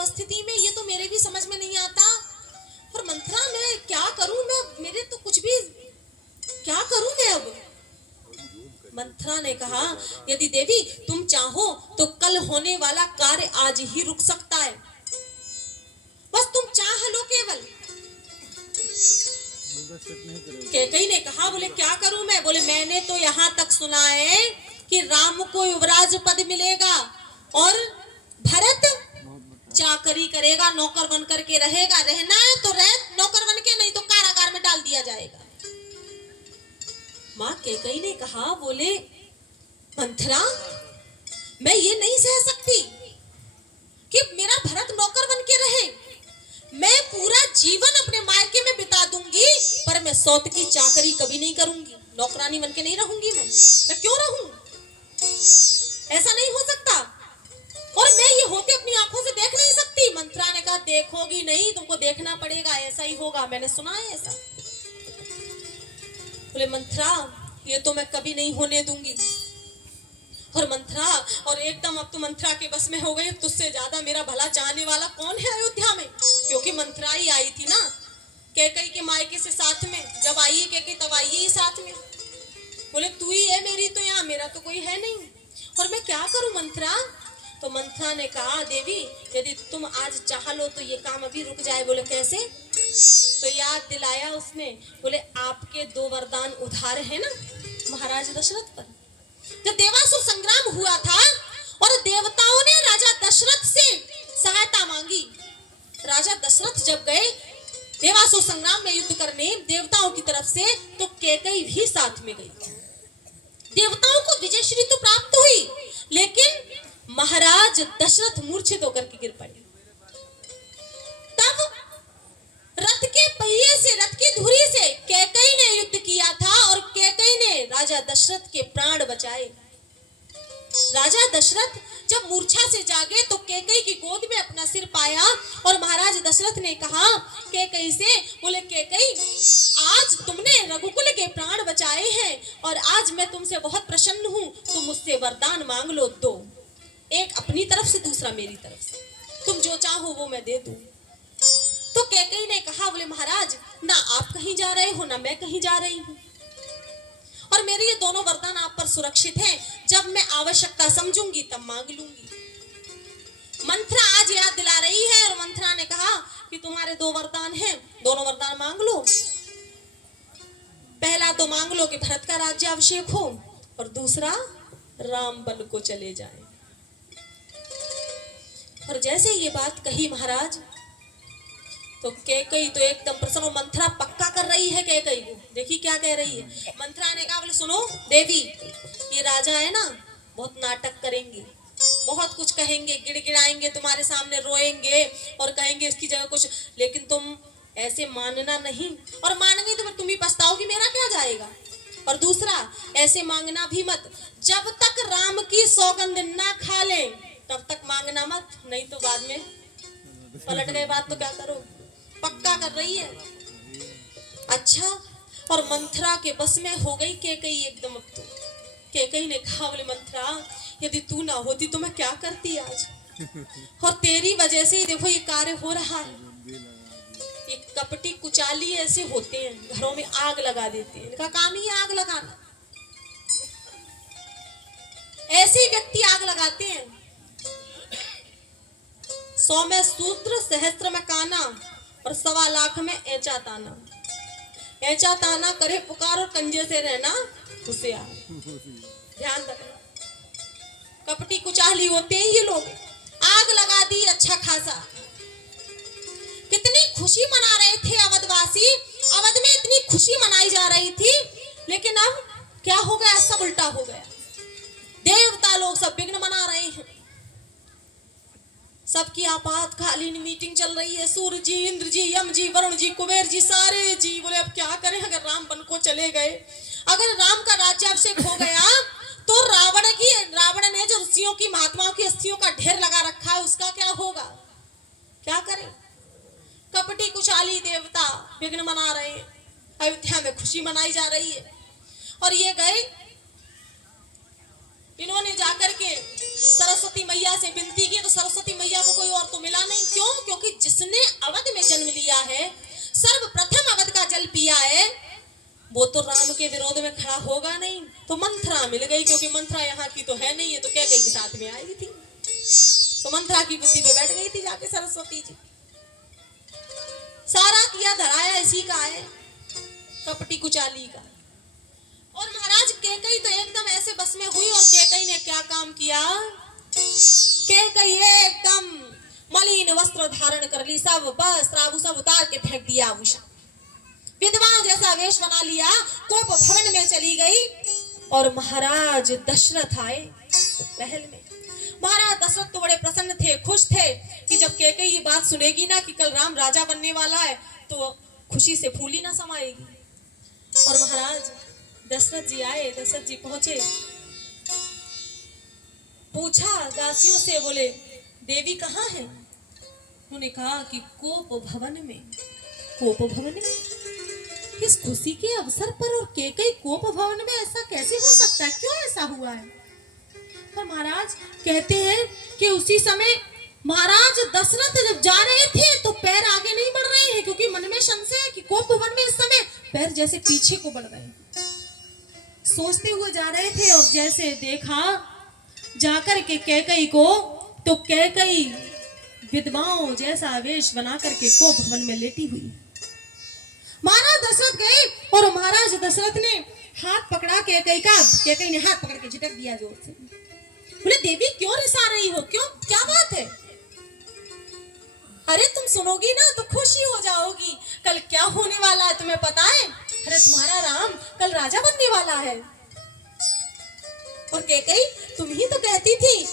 उपस्थिति में ये तो मेरे भी समझ में नहीं आता। और मंथरा मैं क्या करूं, मैं मेरे तो कुछ भी, क्या करूं मैं अब। मंथरा ने कहा यदि देवी तुम चाहो तो कल होने वाला कार्य आज ही रुक सकता है, बस तुम चाह लो केवल। कैकई ने कहा बोले क्या करूं मैं, बोले मैंने तो यहाँ तक सुना है कि राम को युवराज पद मिलेगा और भरत चाकरी करेगा, नौकर बन करके रहेगा, रहना है तो रह नौकर बन के, नहीं तो कारागार में डाल दिया जाएगा। माँ कैकई ने कहा बोले मंथरा मैं ये नहीं सह सकती कि मेरा भरत नौकर बन के रहे। मैं पूरा जीवन अपने मायके में बिता दूंगी पर मैं सौत की चाकरी कभी नहीं करूंगी, नौकरानी बन के नहीं रहूंगी। मैं क्यों रहूं, ऐसा नहीं हो सकता। और मैं ये होते अपनी आंखों से देख नहीं सकती। मंथरा ने कहा देखोगी नहीं, तुमको देखना पड़ेगा, ऐसा ही होगा, मैंने सुना है ऐसा। बोले मंथरा ये तो मैं कभी नहीं होने दूंगी। और मंथरा, और एकदम अब तो मंथरा के बस में हो गई, तुझसे ज्यादा मेरा भला चाहने वाला कौन है अयोध्या में, क्योंकि मंथरा ही आई थी ना कैकई के मायके से साथ में, जब आई है कैकई तब आई ही साथ में। बोले तू ही है मेरी तो यहाँ, मेरा तो कोई है नहीं, और मैं क्या करूं मंथरा। तो मंथरा ने कहा देवी यदि तुम आज चाह लो तो ये काम अभी रुक जाए। बोले कैसे, तो याद दिलाया उसने, बोले आपके 2 वरदान उधार है ना महाराज दशरथ पर। जब देवासुर संग्राम हुआ था और देवताओं ने राजा दशरथ से सहायता मांगी, राजा दशरथ जब गए देवासुर संग्राम में युद्ध करने देवताओं की तरफ से, तो कैकई भी साथ में गई। देवताओं को विजय श्री तो प्राप्त हुई, लेकिन महाराज दशरथ मूर्छित होकर के गिर पड़े। तब रथ के पहिए से, रथ की धुरी से कैकई ने युद्ध किया था और कैकई ने राजा दशरथ के प्राण बचाए। राजा दशरथ जब मूर्छा से जागे तो कैकई की गोद में अपना सिर पाया और महाराज दशरथ ने कहा कैकई से, बोले कैकई आज तुमने रघुकुल के प्राण बचाए हैं और आज मैं तुमसे बहुत प्रसन्न हूँ, तुम मुझसे वरदान मांग लो 2, एक अपनी तरफ से दूसरा मेरी तरफ से, तुम जो चाहो वो मैं दे दूं। तो कैकई ने कहा बोले महाराज ना आप कहीं जा रहे हो ना मैं कहीं जा रही हूँ, और मेरे ये दोनों वरदान आप पर सुरक्षित हैं, जब मैं आवश्यकता समझूंगी तब मांग लूंगी। मंथरा आज याद दिला रही है और मंथरा ने कहा कि तुम्हारे 2 वरदान हैं, दोनों वरदान मांग लो। पहला तो मांग लो कि भरत का राज्याभिषेक हो और दूसरा राम बन को चले जाए। और जैसे ये बात कही महाराज तो कैकई तो एकदम प्रसन्न, मंथरा पक्का कर रही है कैकई को, देखी क्या कह रही है। मंथरा ने कहा बोले सुनो देवी ये राजा है ना बहुत नाटक करेंगे, बहुत कुछ कहेंगे, गिड़गिड़ाएंगे तुम्हारे सामने, रोएंगे और कहेंगे इसकी जगह कुछ, लेकिन तुम ऐसे मानना नहीं, और मानेंगे तो तुम ही पछताओगी, मेरा क्या जाएगा। और दूसरा ऐसे मांगना भी मत, जब तक राम की सौगंध ना खा ले तब तक मांगना मत, नहीं तो बाद में पलट गए बात तो क्या करो। पक्का कर रही है। अच्छा, और मंथरा के बस में हो गई कैकई एकदम। अब तो कैकई ने कहा बोले मंथरा यदि तू ना होती तो मैं क्या करती आज, और तेरी वजह से ही देखो ये कार्य हो रहा है। ये कपटी कुचाली ऐसे होते हैं, घरों में आग लगा देते हैं, इनका काम ही आग लगाना। ऐसे व्यक्ति आग लगाते हैं। 100 में सूत्र सहस्त्र में काना और 1.25 लाख में ऐचा ताना। ऐचा ताना करे पुकार और कंजे से रहना होशियार, ध्यान रखना। कपटी कुचाली होते हैं ये लोग। आग लगा दी अच्छा खासा, कितनी खुशी मना रहे थे अवधवासी, अवध में इतनी खुशी मनाई जा रही थी, लेकिन अब क्या हो गया, सब उल्टा हो गया। देवता लोग सब विघ्न मना रहे हैं, सबकी आपातकालीन मीटिंग चल रही है। सूर्य जी, इंद्र जी, यम जी, वरुण जी, कुबेर जी, सारे जी बोले अब क्या करें, अगर राम बन को चले गए, अगर राम का राज्याभिषेक हो गया तो रावण ने जो ऋषियों की महात्माओं की अस्थियों का ढेर लगा रखा है उसका क्या होगा, क्या करें। कपटी कुचाली देवता विघ्न मना रहे हैं, अयोध्या में खुशी मनाई जा रही है। और ये गए इन्होंने जाकर के सरस्वती मैया से विनती की तो सरस्वती मैया को कोई और तो मिला नहीं। क्यों? क्योंकि जिसने अवध में जन्म लिया है, सर्वप्रथम अवध का जल पिया है, वो तो राम के विरोध में खड़ा होगा नहीं। तो मंथरा मिल गई, क्योंकि मंथरा यहाँ की तो है नहीं, ये तो कैकई के साथ में आई थी। तो मंथरा की बुद्धि पे बैठ गई थी जाके सरस्वती जी। सारा किया धराया इसी का है, कपटी कुचाली का। और महाराज कैकई तो एकदम ऐसे बस में हुई, और कैकई ने क्या काम किया? कैकई एकदम मलिन वस्त्र धारण कर ली, सब वस्त्र आभूषण उतार के फेंक दिया, आभूषण विधवा जैसा वेश बना लिया, कोप भवन में चली गई। और महाराज दशरथ आए महल में। महाराज दशरथ तो बड़े प्रसन्न थे, खुश थे कि जब कैकई ये बात सुनेगी ना कि कल राम राजा बनने वाला है, तो खुशी से फूली ना समाएगी। और महाराज दशरथ जी आए, दशरथ जी पहुंचे, पूछा दासियों से, बोले देवी कहाँ है? उन्होंने कहा कि कोप भवन में। कोप भवन में? किस खुशी के अवसर पर और कैकई कोप भवन में? ऐसा कैसे हो सकता है? क्यों ऐसा हुआ है? और महाराज कहते हैं कि उसी समय महाराज दशरथ जब जा रहे थे तो पैर आगे नहीं बढ़ रहे हैं, क्योंकि मन में संशय है कि कोप भवन में इस समय पैर जैसे पीछे को बढ़ रहे हैं। सोचते हुए जा रहे थे, और जैसे देखा जाकर के कैकई को, तो कैकई विधवाओं जैसा वेश बना करके कोप भवन में लेटी हुई। महाराज दशरथ गए, और महाराज दशरथ ने हाथ पकड़ा कैकई का, कैकई ने हाथ पकड़ के झटक दिया जोर से। बोले देवी क्यों रिसा रही हो? क्यों, क्या बात है? अरे तुम सुनोगी ना तो खुशी हो जाओगी। कल क्या होने वाला है तुम्हें पता है? अरे तुम्हारा राम कल राजा बनने वाला है। और कैकई तुम ही तो कहती थी